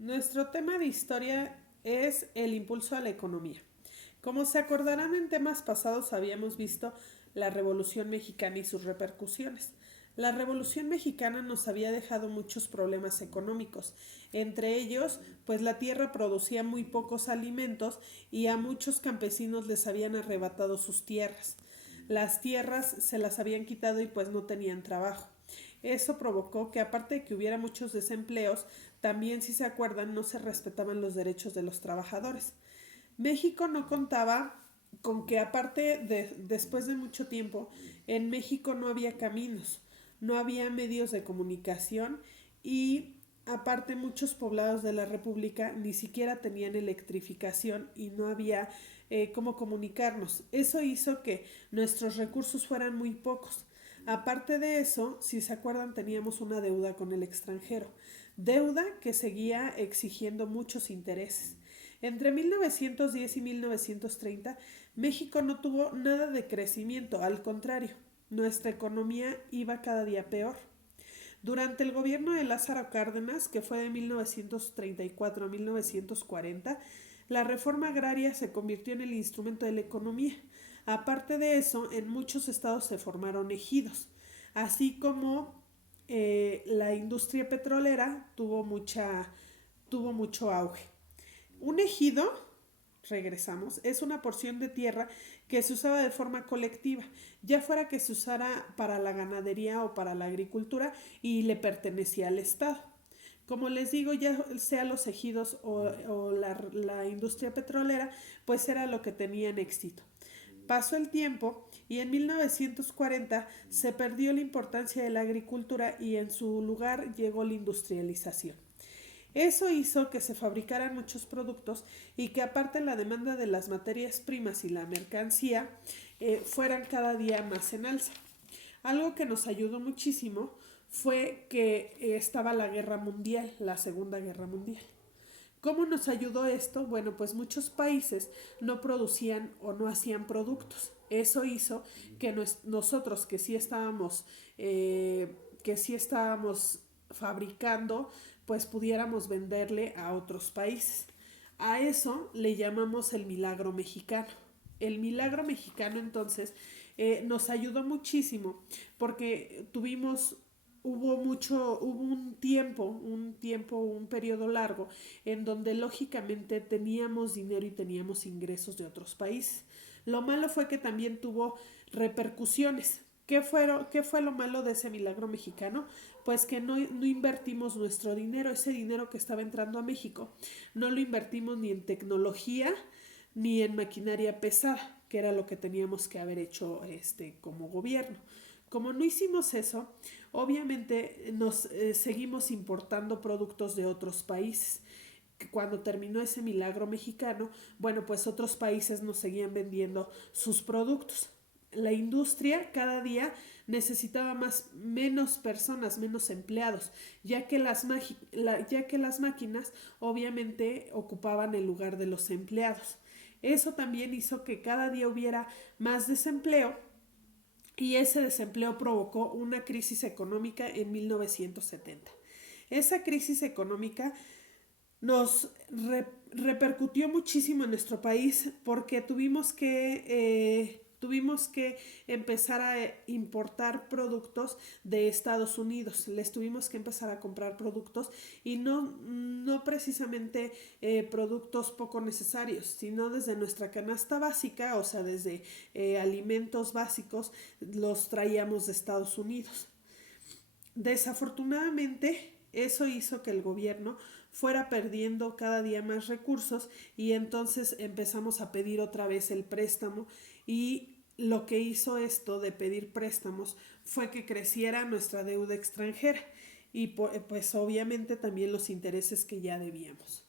Nuestro tema de historia es el impulso a la economía. Como se acordarán, en temas pasados habíamos visto la Revolución Mexicana y sus repercusiones. La Revolución Mexicana nos había dejado muchos problemas económicos. Entre ellos, pues la tierra producía muy pocos alimentos y a muchos campesinos les habían arrebatado sus tierras. Las tierras se las habían quitado y pues no tenían trabajo. Eso provocó que, aparte de que hubiera muchos desempleos, también, si se acuerdan, no se respetaban los derechos de los trabajadores. México no contaba con que, después de mucho tiempo, en México no había caminos, no había medios de comunicación y aparte muchos poblados de la República ni siquiera tenían electrificación y no había cómo comunicarnos. Eso hizo que nuestros recursos fueran muy pocos. Aparte de eso, si se acuerdan, teníamos una deuda con el extranjero, deuda que seguía exigiendo muchos intereses. Entre 1910 y 1930, México no tuvo nada de crecimiento, al contrario, nuestra economía iba cada día peor. Durante el gobierno de Lázaro Cárdenas, que fue de 1934 a 1940, la reforma agraria se convirtió en el instrumento de la economía. Aparte de eso, en muchos estados se formaron ejidos, así como la industria petrolera tuvo mucho auge. Un ejido, regresamos, es una porción de tierra que se usaba de forma colectiva, ya fuera que se usara para la ganadería o para la agricultura y le pertenecía al Estado. Como les digo, ya sea los ejidos o la industria petrolera, pues era lo que tenían éxito. Pasó el tiempo y en 1940 se perdió la importancia de la agricultura y en su lugar llegó la industrialización. Eso hizo que se fabricaran muchos productos y que, aparte, la demanda de las materias primas y la mercancía fueran cada día más en alza. Algo que nos ayudó muchísimo fue que estaba la guerra mundial, la Segunda Guerra Mundial. ¿Cómo nos ayudó esto? Bueno, pues muchos países no producían o no hacían productos. Eso hizo que nosotros, que sí estábamos fabricando, pues pudiéramos venderle a otros países. A eso le llamamos el milagro mexicano. El milagro mexicano, entonces, nos ayudó muchísimo porque hubo un periodo largo en donde lógicamente teníamos dinero y teníamos ingresos de otros países. Lo malo fue que también tuvo repercusiones. ¿Qué fue lo malo de ese milagro mexicano? Pues que no invertimos nuestro dinero, ese dinero que estaba entrando a México, no lo invertimos ni en tecnología ni en maquinaria pesada, que era lo que teníamos que haber hecho como gobierno. Como no hicimos eso, obviamente nos seguimos importando productos de otros países. Cuando terminó ese milagro mexicano, bueno, pues otros países nos seguían vendiendo sus productos. La industria cada día necesitaba menos personas, menos empleados, ya que las máquinas obviamente ocupaban el lugar de los empleados. Eso también hizo que cada día hubiera más desempleo y ese desempleo provocó una crisis económica en 1970. Esa crisis económica repercutió muchísimo en nuestro país porque tuvimos que empezar a importar productos de Estados Unidos. Les tuvimos que empezar a comprar productos y no precisamente productos poco necesarios, sino desde nuestra canasta básica, o sea, desde alimentos básicos, los traíamos de Estados Unidos. Desafortunadamente, eso hizo que el gobierno fuera perdiendo cada día más recursos y entonces empezamos a pedir otra vez el préstamo, y lo que hizo esto de pedir préstamos fue que creciera nuestra deuda extranjera y pues obviamente también los intereses que ya debíamos.